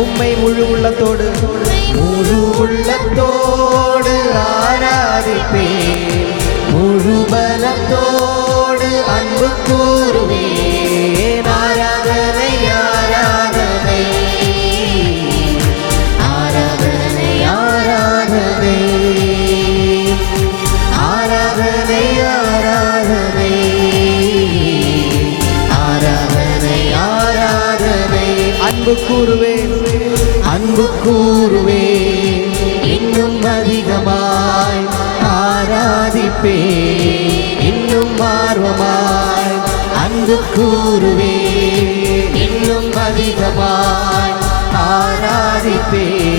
உம்மை முழு உள்ளத்தோடு ஆராதிப்பேன். முழு பலத்தோடு அன்பு கூறுவேன். ஆராதனை ஆராதனை ஆராதனை ஆராதனை ஆராதனை ஆராதனை ஆராதனை ஆராதனை. அன்பு கூறுவேன் அன்பு கூறுவேன். இன்னும் அதிகமாய் ஆராதிப்பேன். இன்னும் ஆர்வமாய் அன்பு கூறுவேன். இன்னும் அதிகமாய் ஆராதிப்பேன்.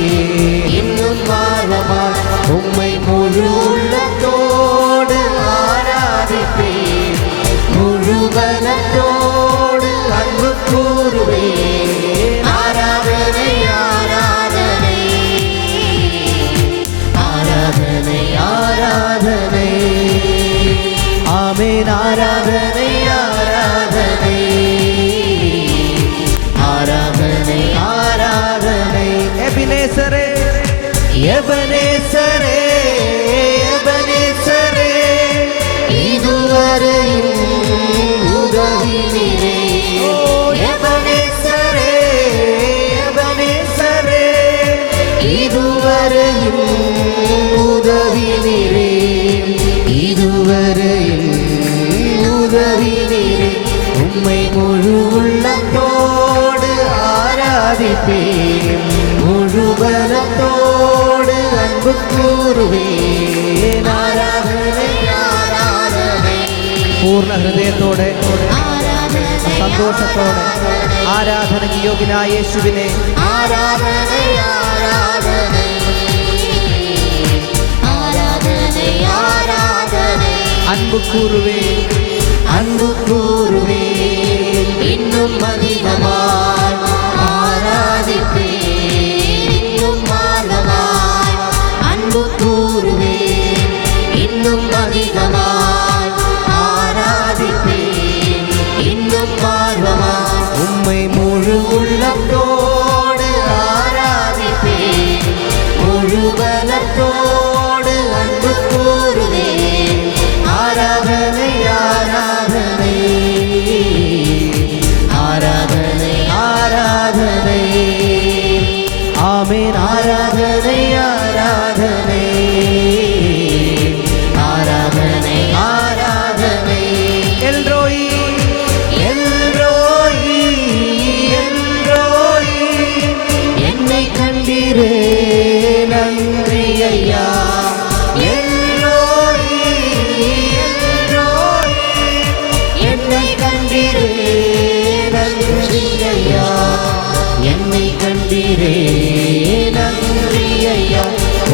இன்னும் ஆர்வமாய் உம்மை முழு உள்ளத்தோடு ஆராதிப்பேன். முழு பலத்தோடு அன்பு கூறுவேன். ஆராதனை ஆராதனை ஆராதனை ஆராதனை. ஆமென். ஆராதனை ஆராதனை ஆராதனை ஆராதனை. எபினேசரே எபனேசரே எபனேசரே இதுவரையும் உதவினீரே. எபனேசரே எபனேசரே இதுவரையும் உதவினீரே. இதுவரையும் உதவினீரே. உம்மை முழு உள்ளத்தோடு ஆராதிப்பேன். முழு பலத்தோடு அன்பு கூறுவேன். ஆராதனை ஆராதனை. பூர்ண ഹൃദയത്തോടെ സന്തോഷത്തോടെ ആരാധനയ്ക്ക് യോഗ്യനായ യേശുവിനെ ആരാധനൈ ആരാധനൈ ആരാധനൈ ആരാധനൈ. അൻപു കൂറുവേൻ അൻപു കൂറുവേൻ. இன்னும் அதிகமாய் ஆராதிப்பேன். இன்னும் ஆர்வமாய் அன்பு கூறுவேன். இன்னும் அதிகமாய் ஆராதிப்பேன். இன்னும் ஆர்வமாய் உம்மை முழு உள்ளத்தோடு ஆராதிப்பேன். முழு பலத்தோடு அன்பு கூறுவேன். ஆராதனை ஆராதனை ஆராதனை ஆராதனை. ஆமென். ஆராதனை ஆராதனை ஆராதனை ஆராதனை. எல்ரோயி எல்ரோயி எல்ரோயி என்னை கண்டீரே நன்றி ஐயா. எல்ரோயி எல்ரோயி என்னை கண்டீரே நன்றி ஐயா. என்னை கண்டீரே நன்றி ஐயா.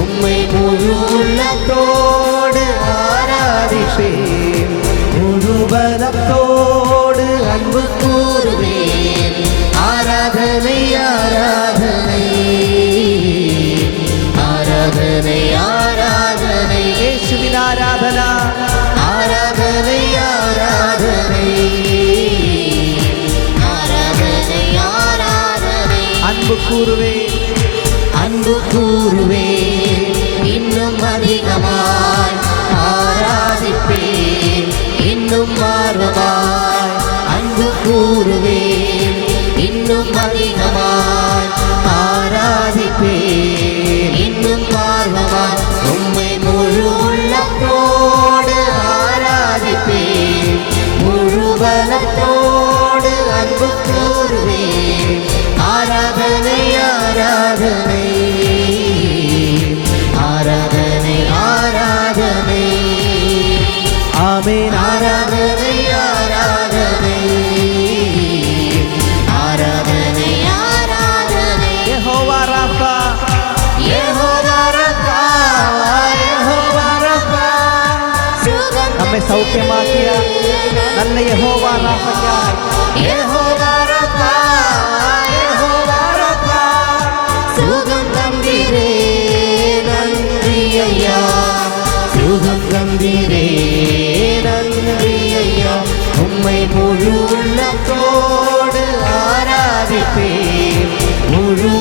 உம்மை முழு உள்ளத்தோடு ஆராதிப்பேன். முழு பலத்தோடு அன்பு கூறுவேன். ஆராதனை ஆராதனை ஆராதனை ஆராதனை. യേശുവിൻ ആരാധന ஆராதனை ஆராதனை ஆராதனை ஆராதனை. அன்பு கூறுவேன் அன்பு கூறுவேன். இன்னும் அதிகமாய் ஆராதிப்பேன். இன்னும் ஆர்வமாய் அன்பு கூறுவேன். இன்னும் அதிகமாய் ஆராதிப்பேன். இன்னும் ஆர்வமாய் உம்மை முழு உள்ளத்தோடு ஆராதிப்பேன். முழு பலத்தோடு அன்பு கூறுவேன். ஆராதனை ஆராதனை ஆராதனை ஆராதனை. ஆமென். ஆராதனை ஆராதனை ஆராதனை ஆராதனை. யெகோவா ராஃபா யெகோவா ராஃபா யெகோவா ராஃபா. നമ്മെ സൗഖ്യമാക്കിയ നല്ല യഹോവ റാഫയ്ക്കായി യഹോവா ராஃபா யெகோவா ராஃபா. சுகம் தந்தீரே நன்றி ஐயா. சுகம் தந்தீரே நன்றி ஐயா. உம்மை முழு உள்ளத்தோடு ஆராதிப்பேன். முழு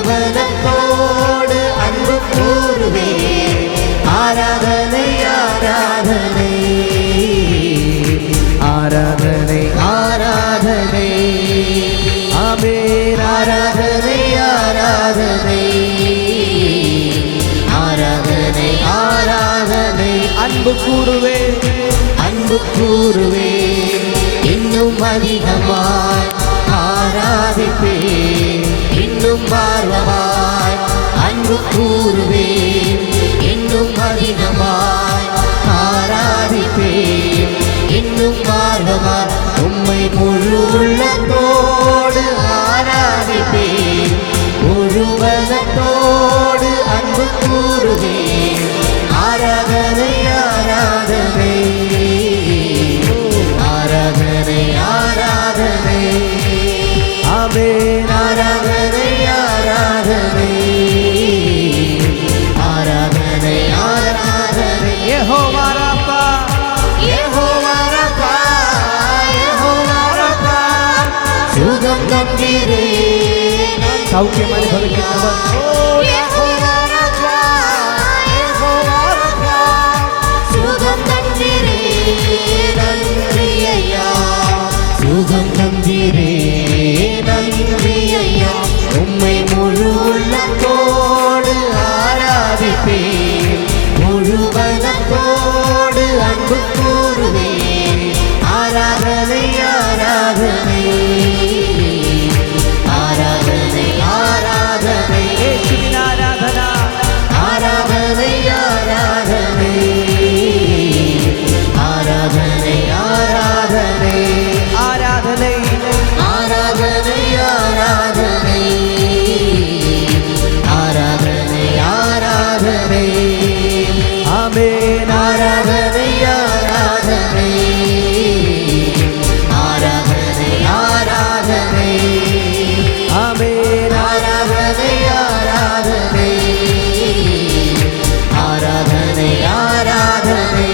கூறுவே அன்பு கூறுவே இன்னும் அதிகமாய் ஆராதிப்பே இன்னும் ஆர்வமாய் அன்பு கூறுவே இன்னும் அதிகமாய் ஆராதிப்பே இன்னும் ஆர்வமாய் உம்மை முழு உள்ளத்தோடு ஆராதிப்பே முழுவதத்தோடு அன்பு கூறுவே ஆராதனை ஆராதனை ஆராதனை ஆராதனை ஆமென் ஆராதனை ஆராதனை ஆராதனை ஆராதனை யெகோவா ராஃபா யெகோவா ராஃபா யெகோவா ராஃபா சுகம் தந்தீரே சௌக்கியம் அனுபவிக்கிறவர் யெகோவா ராஃபா யெகோவா ராஃபா சுகம் தந்தீரே நன்றி ஐயா சுகம் தந்தீரே நன்றி ஐயா உம்மை முழு உள்ளத்தோடு ஆராதிப்பேன் முழுவதத்தோடு அன்பு கூறுவேன் ஆராதனை ஆராதனை ஆராதனை ஆராதனை இயேசுவின் ஆராதனா ஆராதனை ஆராதனை ஆராதனை ஆராதனை ஆராதனை ஆராதனை ஆராதனை ஆராதனை ஆராதனை ஆமென் ஆராதனை ஆராதனை ஆராதனை ஆராதனை ஆமென் ஆராதனை ஆராதனை ஆராதனை ஆராதனை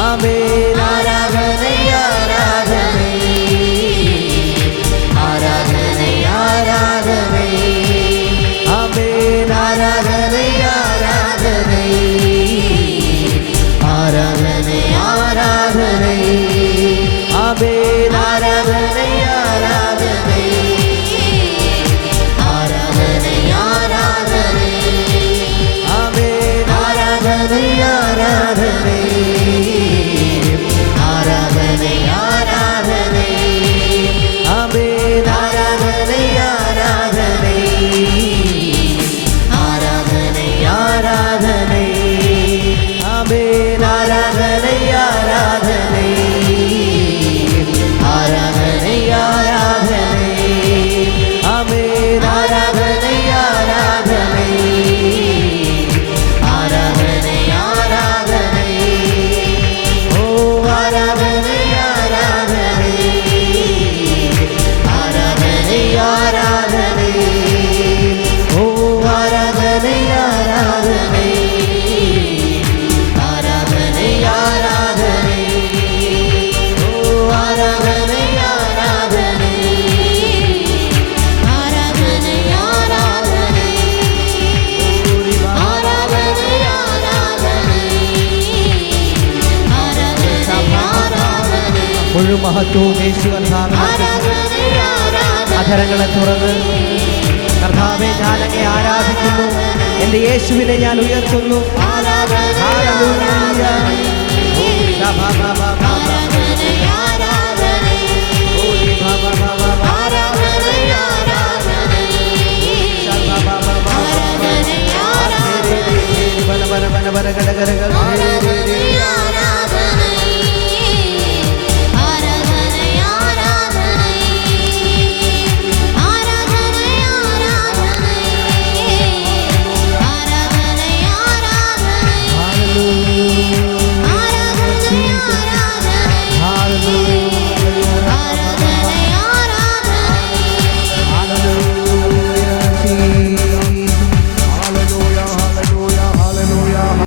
ஆமென் ஆராதனை ஆராதனை ஆராதனை ஆராதனை ஆமென் ஆராதனை ஆராதனை ஆராதனை ஆராதனை ஆமென் ஆராதனை ஆராதனை ஆராதனை ஆராதனை ஆமென் ஆராதனை ஆராதனை ஆராதனை ஆராதனை ஆமென் ஆராதனை ஆராதனை ஆராதனை ஆராதனை ஆமென் ஆராதனை ஆராதனை ஆராதனை ஆராதனை ஆமென் ஆராதனை ஆராதனை ஆராதனை ஆராதனை ஓ ஆராதனை ஆராதனை ஆராதனை ஆராதனை ஓ ஆராதனை ஆராதனை ஆராதனை ஆராதனை ஓ ஆராதனை ஆராதனை ஆராதனை ஆராதனை ஆராதனை ஆராதனை ஆராதனை முழு மகத்துவம் യേശു കർത്താവിനെ ആരാധന അധരങ്ങളെ തുറന്ന് കർത്താവെ ഞാൻ അങ്ങേ ആരാധിക്കുന്നു എൻ്റെ യേശുവിനെ ഞാൻ ഉയർത്തുന്നു ആരാധന ഹല്ലേലൂയ. ഓ, ശബബബബ.